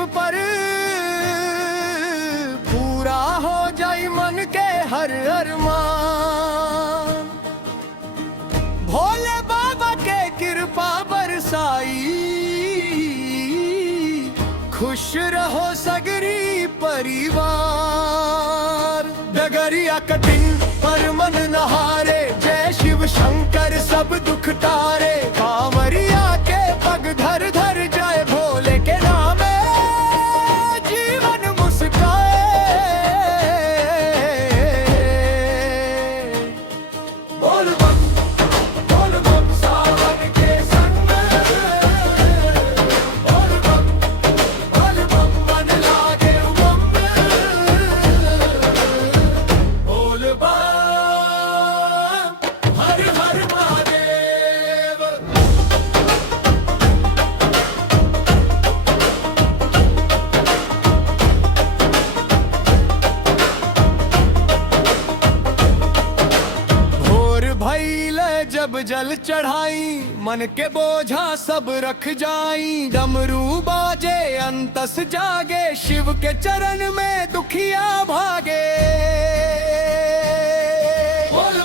शिव पर, पूरा हो जाए मन के हर अरमान। भोले बाबा के कृपा बरसाई, खुश रहो सगरी परिवार। डगरिया कठिन पर मन नहारे, जय शिव शंकर सब दुख टारे। कांवरिया के पग धर धर जाए, भोले के नामे जीवन मुस्काए। बोल बम सावन के संग, बोल बम मन लागे उमंग। बोल बम हर हर महादेव। भोर भइल जब जल चढ़ाई, मन के बोझा सब रख जाई। डमरू बाजे अंतस जागे, शिव के चरण में दुखिया भागे। बोल